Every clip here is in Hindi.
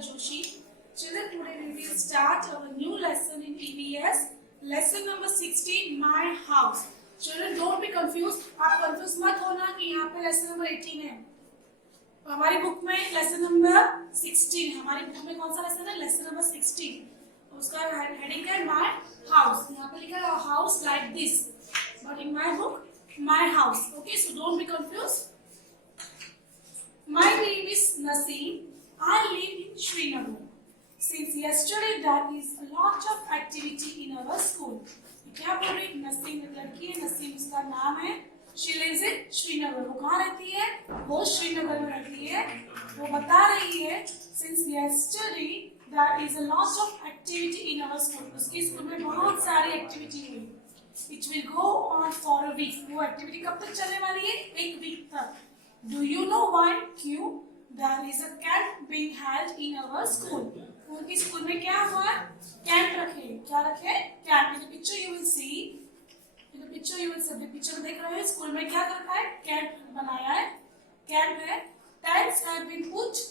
Joshi. Children, today we will start our new lesson in EVS. Lesson number 16, My House. Children, don't be confused. आप confused मत होना कि यहाँ पे lesson number 18 है. हमारी बुक में lesson number 16 है. हमारी बुक में कौन सा lesson है? Lesson number 16. उसका heading है My House. यहाँ पे लिखा है house like this. But in my book, My House. Okay, so don't be confused. My name is Naseem. I live in Srinagar. Since yesterday, there is a lot of activity in our school. क्या बोल रही? नसीम एक लड़की है. नसीम उसका नाम है. She lives in Srinagar. वो कहाँ रहती है? वो श्रीनगर में रहती है. वो बता रही है since yesterday there is a lot of activity in our school. उसकी स्कूल में बहुत सारी एक्टिविटी हुई. It will go on for a week. वो एक्टिविटी कब तक चलने वाली है? एक वीक तक. Do you know why? क्यों? There is a camp being held in our school. उनकी स्कूल में क्या हुआ? कैंप रखे. क्या रखे? Camp. In the picture you will see. In the picture you will see. Picture में देख रहे हैं स्कूल में क्या रखा है? कैंप बनाया है. कैंप है. Tents have been put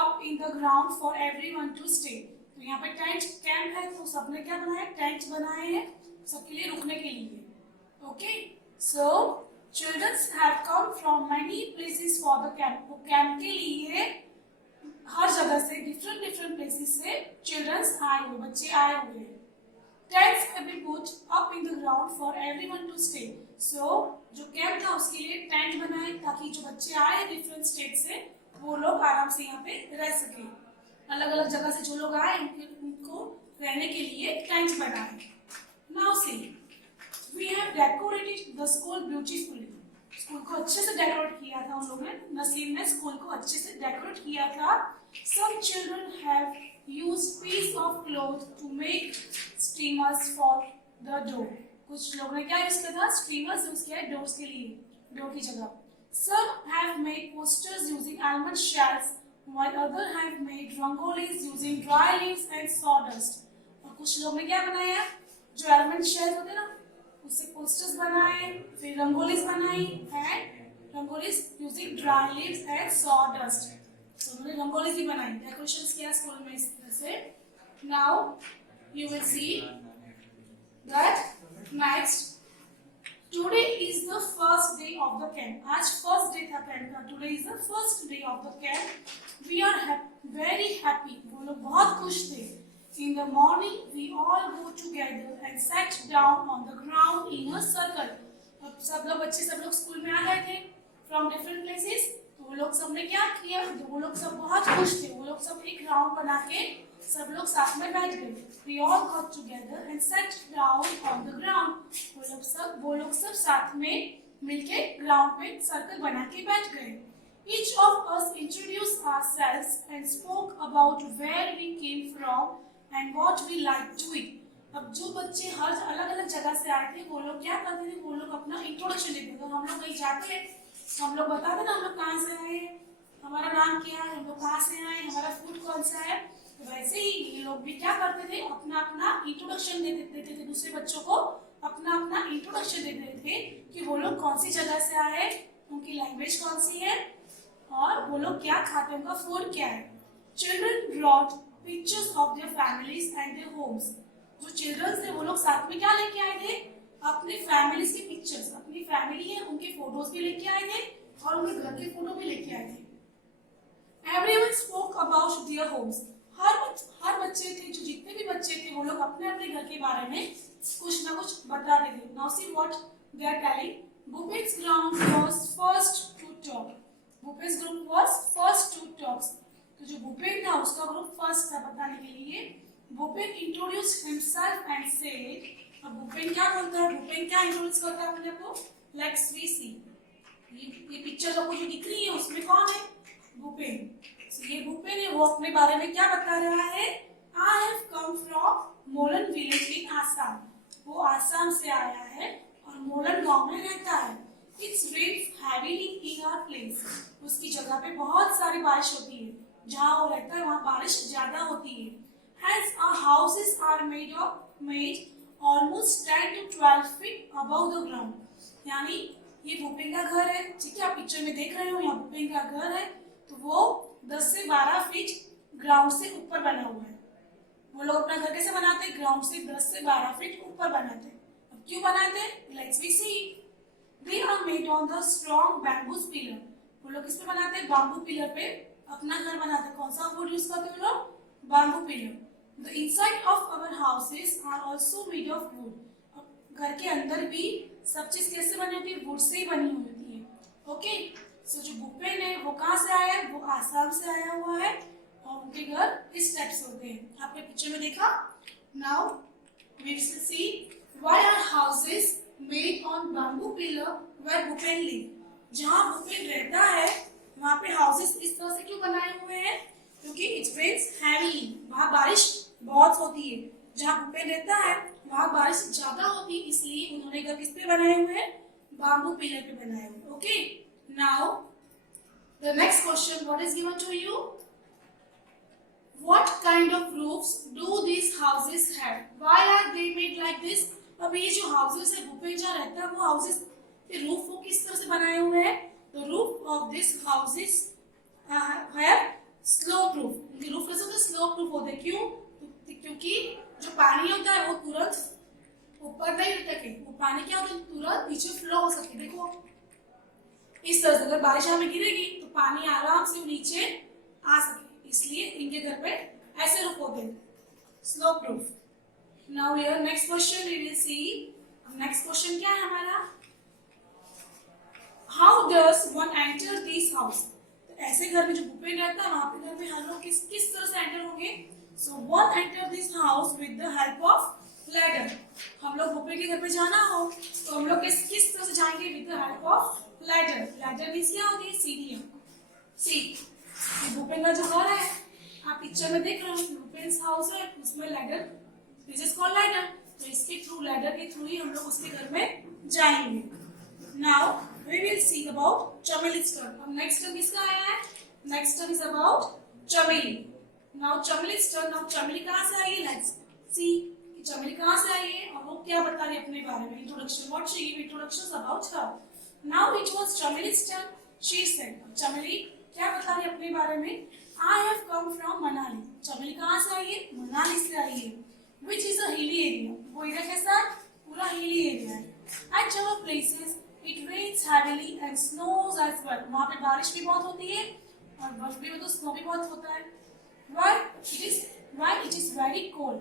up in the ground for everyone to stay. तो यहाँ पे टेंट कैंप है तो सबने क्या बनाया? टेंट बनाए हैं सबके लिए रुकने के लिए. Okay. So children have come from many places for the camp. तो कैंप के लिए हर जगह से different places से children आए हुए, बच्चे आए हुए हैं. Tents have been put up in the ground for everyone to stay. So जो कैंप था उसके लिए टेंट बनाए ताकि जो बच्चे आए different state से वो लोग आराम से यहाँ पे रह सके. अलग-अलग जगह से जो लोग आए उनको रहने के लिए टेंट बनाए. Now see. We have decorated the school beautifully. School को अच्छे से डेकोरेट किया था उन लोगों ने. नसीम ने स्कूल को अच्छे से डेकोरेट किया था. Some children have used piece of cloth to make streamers for the door. कुछ लोगों ने क्या यूज किया था? Streamers यूज किया है डोर्स के लिए, डोर की जगह. Some have made posters using almond shells, while others have made rangolis using dry leaves and sawdust. और कुछ लोगों ने क्या बनाया? जो almond shells होते हैं ना उससे पोस्टर्स बनाए, फिर रंगोलीज बनाई and rangolis using dry leaves and sawdust. तो उन्होंने रंगोलीज भी बनाई, डेकोरेशंस किया स्कूल में इस तरह से. Now you will see that next today is the first day of the camp. आज फर्स्ट डे था कैंप का. Today is the first day of the camp. We are very happy. वो लोग बहुत खुश थे. In the morning, we all go together and sat down on the ground in a circle. अब सब लोग स्कूल में आ गए थे from different places. तो वो लोग सबने क्या किया? वो लोग सब बहुत खुश थे. वो लोग सब एक राउंड बना के सब लोग साथ में बैठ गए. We all got together and sat down on the ground. वो लोग सब साथ में मिलके ग्राउंड पे सर्कल बना के बैठ गए. Each of us introduced ourselves and spoke about where we came from and what we like to eat. अब जो बच्चे हर अलग-अलग जगह से आए थे वो लोग क्या करते थे? वो लोग अपना इंट्रोडक्शन देते थे. हम लोग कहीं जाते हैं हम लोग बताते ना हम लोग कहाँ से आए हैं, हमारा नाम क्या है, हम लोग कहाँ से आए, हमारा फूड कौन सा है. तो वैसे ही ये लोग भी क्या करते थे? अपना इंट्रोडक्शन देते थे. दूसरे बच्चों को अपना इंट्रोडक्शन देते थे कि वो लोग कौन सी जगह से आए, उनकी लैंग्वेज कौन सी है और वो लोग क्या खाते हैं, उनका फूड क्या है. Children brought pictures of their families and their homes. जो चिल्ड्रंस थे वो लोग साथ में क्या लेके आए थे? अपने फैमिलीज के पिक्चर्स. अपनी फैमिली है उनके फोटोज भी लेके आए थे और उनके घर के फोटो भी लेके आए थे. Everyone spoke about their homes. हर बच्चे थे, जो जितने भी बच्चे थे वो लोग अपने अपने घर के बारे में कुछ ना कुछ बताते थे. Now see what they are telling. Bhupen's ground was first to talk. Bhupen's group was first to talk. तो जो भूपेन था उसका ग्रुप फर्स्ट था बताने के लिए. Bhupen introduce himself and said. अब भूपेन क्या बोलता है? भूपेन क्या इंट्रोड्यूस करता है अपने को? लेट्स वी सी. ये पिक्चर आपको जो दिख रही है उसमें कौन है? भूपेन. ये भूपेन है, वो अपने बारे में क्या बता रहा है? I have come from Molan village in Assam. वो आसाम से आया है और मोलन गांव में रहता है. It's rains heavily in our place. उसकी जगह पे बहुत सारी बारिश होती है. जहाँ वो रहता है वहाँ बारिश ज्यादा होती है. Hence our houses are made almost 10 to 12 feet above the ground. यानी ये भूपेन का घर है. ठीक है, आप पिक्चर में देख रहे हो यहाँ भूपेन का घर है. तो वो 10 से 12 फीट ग्राउंड से ऊपर बना हुआ है। वो लोग अपना घर कैसे बनाते हैं? ग्राउंड से 10 से 12 फीट ऊपर बनाते हैं। अब क्यों बनाते हैं? Let's we see. They are made on the strong bamboos pillar. वो लोग किस पे बनाते हैं? बाम्बू पिलर पे अपना घर बनाते हैं। कौन सा वुड यूज करते हैं वो लोग? Bamboo pillar. The inside of our houses are also made of wood. घर के अंदर भी सब चीज कैसे बनी होती है? वुड से ही बनी हुई होती है। ओके, सो जो भूपेन है वो कहाँ से आया है? वो आसाम से आया हुआ है और उनके घर इस टाइप से होते हैं। आपने पिक्चर में देखा। Now we will see why are houses made on bamboo pillar where Bhupen live. जहाँ भूपेन रहता है वहाँ पे हाउसेस इस तरह से क्यों बनाए हुए हैं? क्योंकि इट रेन्स हैवीली, वहाँ बारिश बहुत होती है। जहाँ भूपेन रहता है वहाँ बारिश ज्यादा होती है, इसलिए उन्होंने घर किस पे बनाए हुए हैं? बाम्बू पिलर पे बनाए हुए। Okay, now the next question what is given to you? What kind of roofs do these houses have? Why are they made like this? अब ये जो houses है भूपेन जहाँ रहता है वो houses के roof वो किस तरह से बनाए हुए हैं? The roof of these houses have slope roof. उनके roof कैसे होते हैं? slope roof होते हैं। क्यों? क्योंकि जो पानी होता है वो तुरंत ऊपर नहीं टके, वो पानी क्या होता है? तुरंत नीचे फ्लो हो सके। देखो इस तरह से अगर बारिश हमें गिरेगी तो पानी आराम से नीचे आ सके, इसलिए इनके घर पे ऐसे रूफ होते हैं, slope roof. Now here next question we will see. Next question क्या है हमारा? How does one enter this house? तो ऐसे घर में जो भूपेन रहता है वहां पे घर में हर लोग किस तरह से एंटर होंगे? So one enter this house with the help of ladder. हम लोग भूपेन के घर पे जाना हो तो हम लोग किस तरह से जाएंगे? With the help of ladder. Ladder means क्या होती है? सीढ़ियां। सी ये भूपेन का जो घर है आप पिक्चर में देख रहे हो, भूपेन हाउस है, उसमें ladder, this is called ladder. तो इसके थ्रू, लैडर के थ्रू ही हम लोग उसके घर में जाएंगे। Now we will see about Chameli's turn। अब नेक्स्ट टर्न किसका आया है? Next turn is about Chameli. Now Chameli's turn। Now Chameli कहाँ से आई है? लेट्स सी कि चमेली कहाँ से आई है और वो क्या बता रही है अपने बारे में। Introduction, what she give introduction about her. Now it was Chameli's turn। She said, Chameli क्या बता रही है अपने बारे में? I have come from Manali. चमेली कहाँ से आई है? मनाली से आई है। Which is a hilly area। वो एरिया कैसा है? पूरा हिली एरिया है। At our places it rains heavily and snows as well। वहाँ पे बारिश भी बहुत होती है और बर्फ भी, तो स्नो भी बहुत होता है। Why it is very cold।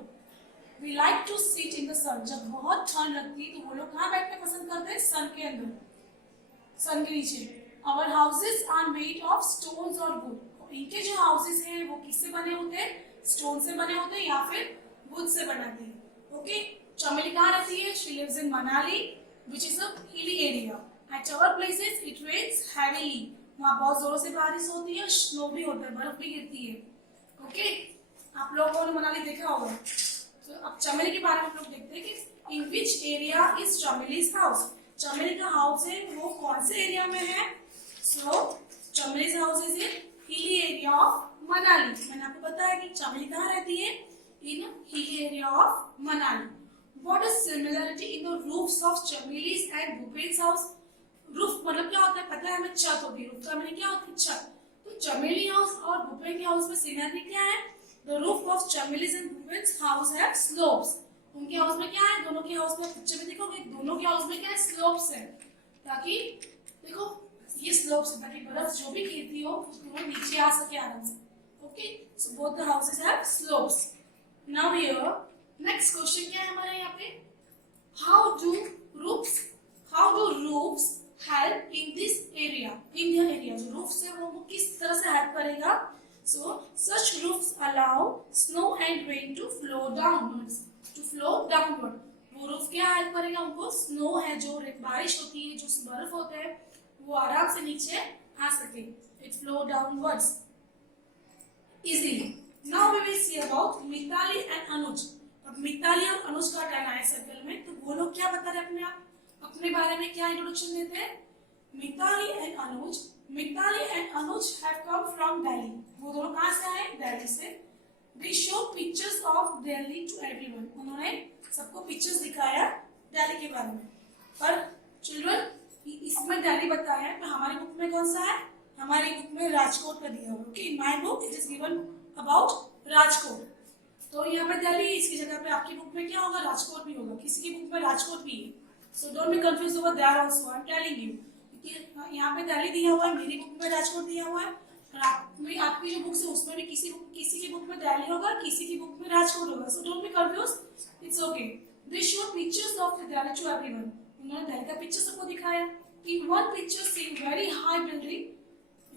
We like to sit in the sun। जब बहुत ठंड लगती है तो वो लोग कहाँ बैठना पसंद करते हैं? सन के अंदर, सन के नीचे। Our houses are made of stones or wood। इनके जो हाउसेस हैं वो किससे बने होते हैं? स्टोन से बने होते हैं या फिर वुड से बनाते हैं। ओके, चमेली कहाँ रहती है? She lives in Manali which is a hilly area। At our places it rains heavily। वहाँ बहुत जोरों से बारिश होती है, स्नो भी होता है, बर्फ भी गिरती है। ओके, आप लोगों ने मनाली देखा होगा। तो अब चमेली के बारे में हम लोग देखते हैं कि इन विच एरिया इज चमेली's हाउस। चमेली का हाउस है वो कौन से एरिया में है? So चमेली's house is in hilly area of Manali. मैंने आपको बताया कि चमेली कहाँ रहती है? In hilly area of Manali. What is similarity in the roofs of चमेली's and भूपेन्स house? Roof मतलब क्या होता है? पता है हमें? छत होती है। रूफ का मतलब क्या होती है? छत। तो चमेली हाउस और भूपेन के हाउस में सिमिलरिटी क्या है? The roof of चमेली's and भूपेन्स house have slopes। उनके हाउस में क्या है? दोनों के हाउस में पिक्चर में देखोगे, दोनों के हाउस में क्या है? स्लोप्स है, ताकि देखो ये स्लोप्स है ताकि बर्फ जो भी गिरती हो वो नीचे आ सके आराम से। Okay, so both the houses have slopes. Now here next question क्या है हमारे यहाँ पे? How do roofs help in this area? In the area जो रूफ्स है वो किस तरह से हेल्प करेगा? So such roofs allow snow and rain to flow downward. वो रूफ क्या हेल्प करेगा? उनको स्नो है जो बारिश होती है, जो बर्फ होता है, वो आराम से नीचे आ सके। It flow downwards easily। Now we will see about Mitali and अनुज। अब मिताली और अनुज का टर्न आया सर्कल में, तो वो लोग क्या बता रहे हैं अपने बारे में? क्या इंट्रोडक्शन देते हैं? Mitali and Anuj have come from Delhi। वो दोनों कहाँ से आए? दिल्ली से। They show pictures of Delhi to everyone। उन्होंने सबको पिक्चर्स दिखाया दिल्ली के बारे में। पर चिल्ड्रन इसमें दिल्ली बताया है, पर हमारी बुक में कौन सा है? हमारी बुक में राजकोट का दिया हुआ। Okay, in my book it is given about Rajkot. तो यहाँ पे दिल्ली, इसकी जगह पे आपकी बुक में क्या होगा, राजकोट भी होगा, किसी की बुक में राजकोट भी है। So don't be confuse over there also, I am telling you. यहाँ पे दिल्ली दिया हुआ है, मेरी बुक में राजकोट दिया हुआ है, और आपकी जो बुक्स है उसमें भी किसी की बुक में दिल्ली होगा, किसी की बुक में राजकोट होगा। So don't be confuse, it's okay. They show pictures of the Delhi to everyone. उन्होंने दिल्ली का पिक्चर सबको दिखाया। In one picture seen very high building,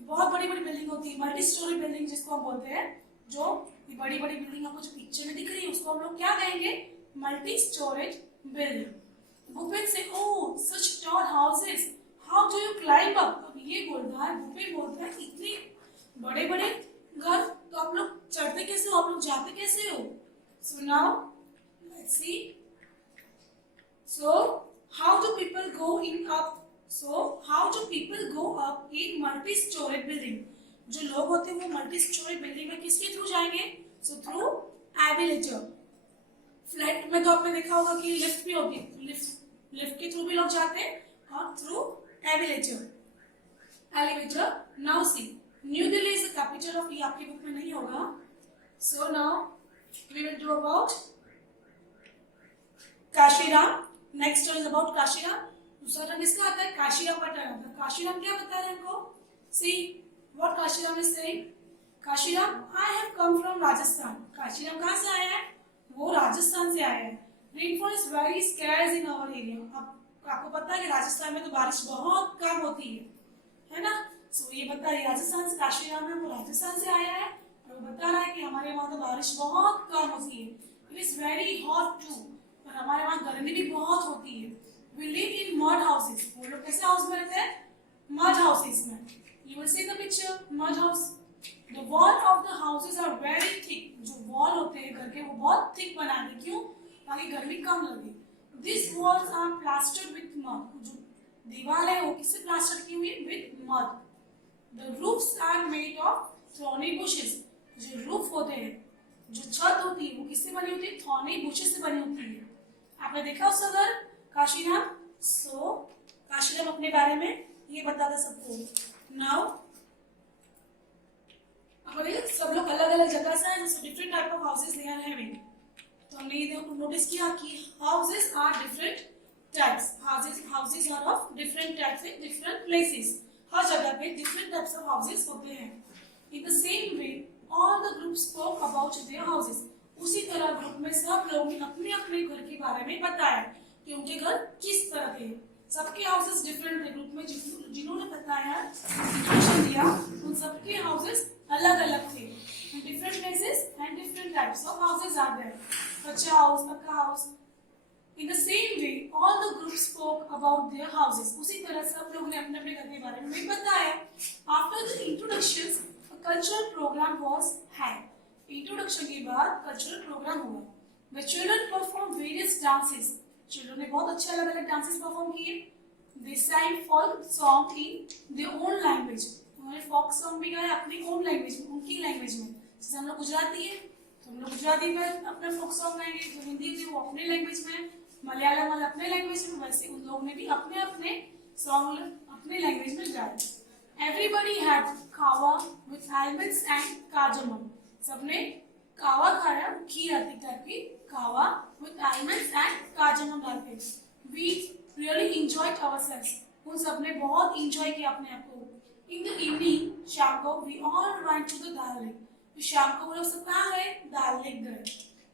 बहुत बड़ी बड़ी बिल्डिंग होती है, मल्टी स्टोरी बिल्डिंग जिसको हम बोलते हैं। जो ये बड़ी बड़ी बिल्डिंग आपको जो पिक्चर में दिख रही है उसको हम लोग क्या कहेंगे, मल्टी स्टोरेज बिल्डिंग। भूपेन से oh such tall houses, how do you climb up. अब ये बोलता है, भूपेन बोलता है इतने बड़े बड़े घर तो आप लोग चढ़ते कैसे हो, आप लोग जाते कैसे हो। So now let's see, so how do people go in up, so how do people go up in multi storage building. जो लोग होते हैं वो मल्टी स्टोरी बिल्डिंग में किसके थ्रू जाएंगे, सो थ्रू एलिवेटर। फ्लैट में तो आपने देखा होगा कि लिफ्ट भी होती है, लिफ्ट के थ्रू भी लोग जाते हैं, और through elevator. Now see, new Delhi is the capital of, ये आपकी बुक में नहीं होगा। So now we will do about Kashiram. Next is about Kashiram. दूसरा टर्म इसका आता है काशीराम का टर्म आता है। काशीराम क्या बता रहे हैं हमको, सी what Kashiram is saying. Kashiram, I have come from Rajasthan. Kashiram कहाँ से आया है, वो राजस्थान से आया है। Rainfall is very scarce in our area. अब आपको पता है कि राजस्थान में तो बारिश बहुत कम होती है ना। सो ये बता रही राजस्थान से, काशीराम है वो राजस्थान से आया है, और वो बता रहा है कि हमारे वहाँ तो बारिश बहुत कम होती है। It is very hot too, और हमारे वहाँ गर्मी भी बहुत होती है। We live in mud houses. वो लोग कैसे हाउस में रहते हैं, mud houses में। You will see the picture, mud house. The wall of the houses are very thick. जो wall होते हैं घर के वो बहुत thick बनाए हैं, क्यों, ताकि गर्मी कम लगे। These walls are plastered with mud. जो दीवार है वो किससे प्लास्टर की हुई है, with mud. The roofs are made of thorny bushes. जो रूफ होते हैं, जो छत होती है वो किससे बनी होती है, thorny bushes से बनी होती है। आपने देखा उसका घर काशीराम। सो काशीराम अपने बारे में ये बताता सबको। नाउ हमारे सब लोग अलग अलग जगह से हैं, different type of houses they are having. तो हमने ये नोटिस किया कि houses are different types, houses are of different types in different places. हर जगह पे डिफरेंट टाइप्स ऑफ हाउसेस होते हैं। In the same way all the group spoke about their houses. उसी तरह ग्रुप में सब लोगों ने अपने अपने घर के बारे में बताया कि उनके घर किस तरह के। सबके हाउसेस डिफरेंट थे। ग्रुप में जिन्होंने बताया, इंट्रोडक्शन दिया, उन सबके हाउसेस अलग अलग थे। Different places and different types of houses are there. Kachcha house, pakka house. In the same way all the group spoke about their houses. उसी तरह सब लोगों ने अपने अपने घर के बारे में बताया। After the introductions a cultural program was had. Introduction के बाद कल्चरल प्रोग्राम हुआ। The children perform various dances. Children ने बहुत अच्छे अलग अलग डांसेस परफॉर्म किए। They sang folk song in their own language. उन्होंने folk song भी गाया अपनी own language में, उनकी लैंग्वेज में। जैसे हम लोग गुजराती है तो हम लोग गुजराती में अपना folk song गाएंगे, जो हिंदी थी वो अपने लैंग्वेज में, मलयालम वाले अपने लैंग्वेज में, वैसे उन लोगों ने भी अपने अपने सॉन्ग अपने लैंग्वेज में गाए। Everybody had kawa with almonds and cardamom. सबने कावा खाया, खीर आती टाइप की कावा with almonds and cardamom डाल के। We really enjoyed ourselves. उन सब ने बहुत enjoy किया अपने आप को। In the evening, शाम को we all went to the Dal Lake. तो शाम को वो लोग सब कहाँ गए, दाल लेक गए।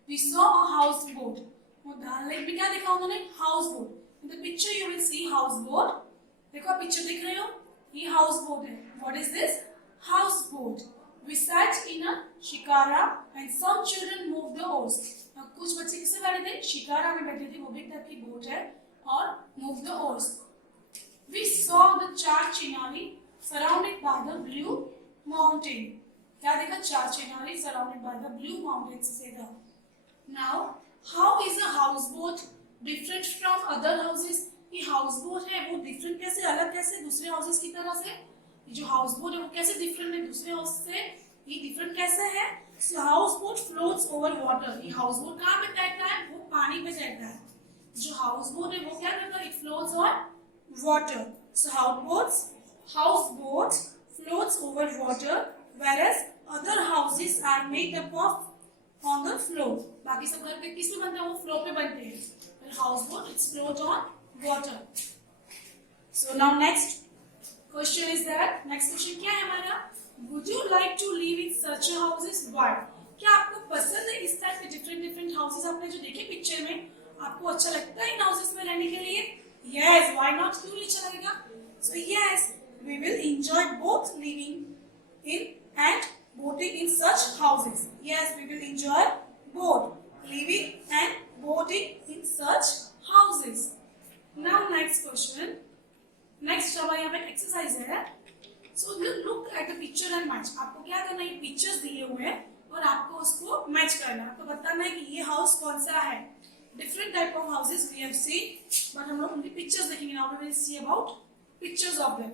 We saw a houseboat. वो दाल लेक में क्या देखा उन्होंने, houseboat. In the picture you will see houseboat. देखो पिक्चर देख रहे हो, ये houseboat है। What is this? Houseboat. We sat in a shikara and some children moved the oars. कुछ बच्चे किससे बैठे थे, शिकारा में बैठे थे, वो भी टाइप की बोट है, और move the oars. We saw the Char Chinari surrounded by the blue mountain. क्या देखा, चार Chinari surrounded by the blue mountains से था। Now, how is a houseboat different from other houses? ये houseboat है वो different कैसे, अलग कैसे दूसरे houses की तरह से। ये जो houseboat है वो कैसे different है दूसरे house से, ये different कैसे है। So houseboat floats over water. ये houseboat कहाँ पे तैरता है, वो पानी पे तैरता है। जो houseboat है वो क्या करता है, it floats on water. So houseboat floats over water, whereas other houses are made up of on the floor. बाकी सब घर पे किस में बनते हैं? वो फ्लोर पे बनते हैं. House boat it's float on water. So now next question is that next question क्या है हमारा? Would you like to live in such a houses? Why? क्या आपको पसंद है इस टाइप के डिफरेंट हाउसेस? आपने जो देखे पिक्चर में, आपको अच्छा लगता है इन हाउसेस में रहने के लिए? Yes, why not? क्यों नहीं अच्छा लगेगा? So yes, we will enjoy both living in and boating in such houses. Yes, we will enjoy both living and boating in such houses. Now next question. Next हमारे यहाँ पे एक्सरसाइज है. So look at the picture and match. आपको क्या करना है? ये पिक्चर्स दिए हुए हैं और आपको उसको मैच करना है. आपको बताना है कि ये हाउस कौन सा है. Different type of houses we have seen, but हम लोग उनकी पिक्चर्स देखेंगे. Now we will see about pictures of them.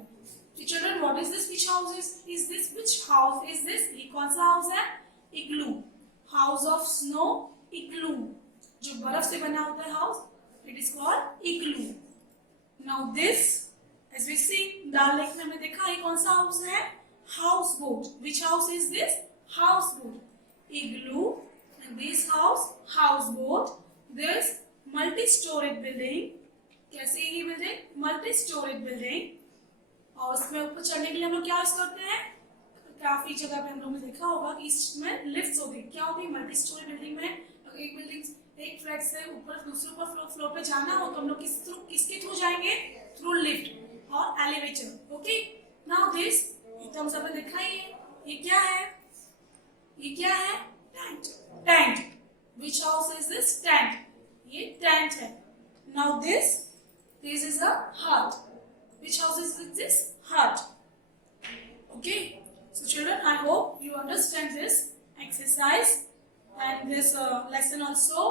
Children, what is this? Which house is this? Which house is this? ये कौन सा हाउस है? Igloo. House of snow, igloo. जो बर्फ से बना होता है house, it is called igloo. Now this as we see Dal Lake में हमने देखा ये कौन सा हाउस है? House boat. which house is this? House boat. igloo. and this house house boat. this multi-storied building. कैसे ये बिल्डिंग? multi-storied building. और उसमें ऊपर चढ़ने के लिए हम लोग क्या यूज करते हैं? काफी जगह पे हम लोगों ने देखा होगा कि इसमें लिफ्ट होती है. क्या होती है मल्टी स्टोरी बिल्डिंग में? अगर एक बिल्डिंग एक फ्लैट से ऊपर दूसरे ऊपर फ्लोर पे जाना हो तो हम लोग किसके थ्रू जाएंगे? थ्रू लिफ्ट और एलिवेटर. ओके. नाउ दिस तो हम सब देखा ही है. ये क्या है? ये क्या है? Tent. Tent. Which house is this? Tent. ये टेंट है. नाउ दिस इज अ हट. Which house is this? हट. Okay. So children, I hope you understand this exercise and this lesson also.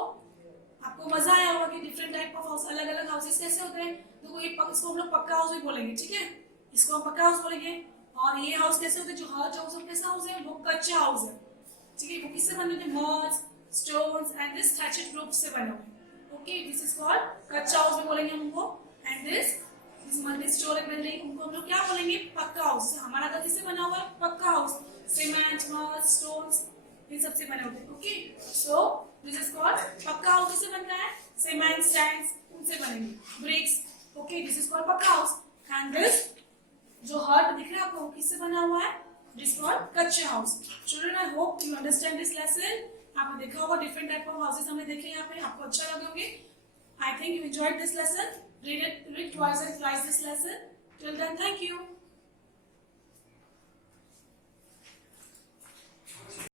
आपको मजा आया होगा कि डिफरेंट टाइप ऑफ हाउस, अलग अलग हाउसेस कैसे होते हैं. तो इसको हम लोग पक्का हाउस भी बोलेंगे. ठीक है, इसको हम पक्का हाउस बोलेंगे. और ये हाउस कैसे होते हैं? जो हर्ट हाउस कैसा हाउस है? वो कच्चा हाउस है. ठीक है, वो किससे बने थे? Muds, stones and this thatched roof से बने हुए. Okay, this is called kachcha house भी बोलेंगे हमको. And this multi storey building, उनको हम लोग क्या बोलेंगे? पक्का हाउस. हमारा घर किससे बना हुआ है? Pakka house. Cement, mud, stones, इन सब से बने होते हैं. Okay, so this is called pakka house. किससे बनता है? सीमेंट, सैंड्स, उनसे बनेंगे. Bricks. Okay, this is called pakka house. And this जो हट दिख रहा है आपको, किससे बना हुआ है? This called kachcha house. Children, I hope you understand this lesson. आपने देखा होगा डिफरेंट टाइप ऑफ हाउसेस हमने देखे यहाँ पे. आपको अच्छा लगे होंगे. I think you enjoyed this lesson. Read twice and thrice this lesson. Till then, thank you.